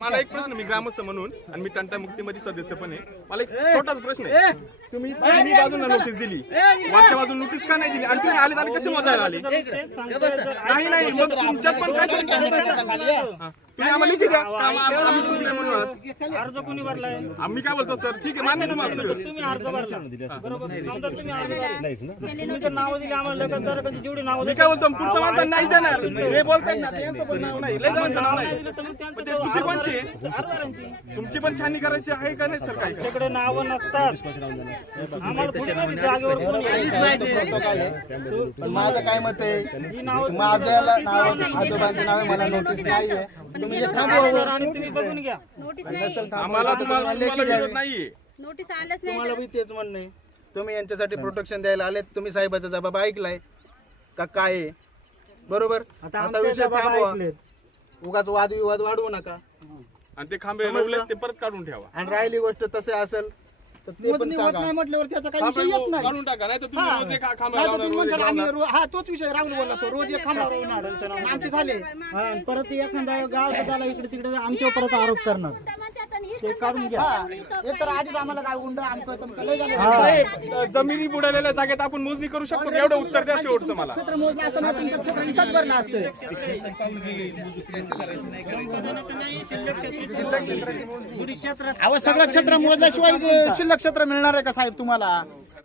मला एक प्रश्न, मी ग्रामस्थ म्हणून आणि मी टंटा मुक्तीमध्ये सदस्य पण आहे, मला एक छोटाच प्रश्न आहे. तुम्ही तिन्ही बाजूला नोटीस दिली, वरच्या बाजूला नोटीस का नाही दिली आणि तुम्ही आले तर कसे मोजायला आले? नाही मग तुमच्यात पण काय तुम्ही आम्हाला लिखी द्या, आम्ही चुकले म्हणून आज अर्ज कोणी भरलाय? आम्ही काय बोलतो सर, ठीक आहे मान्य तुम्हाला सगळं. तुम्ही अर्ज भरला बरोबर. समजा तुम्ही अर्ज तुम्ही तर नाव दिली आम्हाला, लगेच जेवढी नाव मी काय बोलतो, पुढच्या माणसाला नाही देणार, जे बोलतात ना त्यांचं पण नाव नाही, लय जणांचं नाव नाही. पण ते चुकी कोणची आहे? तुमची पण छाननी करायची आहे का नाही सर? काय तिकडे नाव नसतात आम्हाला, कुठे जागेवर कोणी. माझं काय मत आहे, माझ्या आजोबांचं नाव आहे, मला नोटीस नाही आहे, तुम्ही थांबवा आणि तुम्ही बघून घ्या. आम्हाला तुम्हाला विरोध नाहीये. नोटीस आलंच तुम्हाला बी तेच म्हणणं आहे. तुम्ही यांच्यासाठी प्रोटेक्शन द्यायला आले, तुम्ही साहेबाचा जबाब ऐकलाय का काय आहे? बरोबर. आता विषय थांबवा, उगाच वादविवाद वाढवू नका आणि ते खांबे लावले ते परत काढून ठेवा. आणि राहिली गोष्ट तसे असेल तर ते पण सांगा. म्हटल्यावरती आता काही विषय येत नाही. काढून टाका, नाही तर तुम्ही रोज एक खांबा नाही तर लावणार, तुम्ही रोज एक म्हणशाल आम्ही लावणार. हा तोच विषय राहुल बोलला तो रोज एक खांबा लावणार. आमचे झाले परत एखादा गाव झाला इकडे तिकडे आमच्यावर परत आरोप करणार. ते काढून घ्या. एक तर आधीच आम्हाला काय गुंड आमचं तुमचं लय झालं. साहेब, जमिनी बुडालेल्या जागेत आपण मोजणी करू शकतो का? एवढं उत्तर द्या शेवटचं मला. क्षेत्र मोजलं असताना तुमचं क्षेत्र विकत भरलं असतं. अहो सगळं क्षेत्र मोजल्याशिवाय शिल्लक क्षेत्र मिळणार आहे का साहेब तुम्हाला?